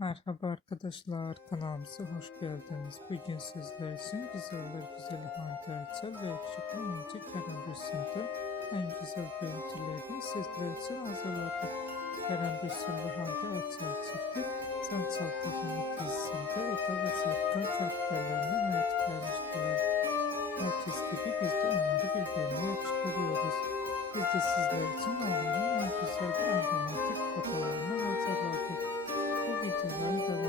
Merhaba arkadaşlar, kanalımıza hoş geldiniz. Bugün sizler için güzeller güzeli Hande Erçel ve yakışıklı oyuncu Kerem Bürsin'den en güzel görüntülerini sizler için hazırladık. Kerem Bürsin ve Hande Erçel çifti Sen Çal Kapımı dizisinde Eda ve Serkan karakterlerine hayat vermişler. Herkes gibi biz de onları birbirine yakıştırıyoruz. Biz de sizler için onların en güzel ve en romantik fotoğraflarını hazırladık. Bu videoları da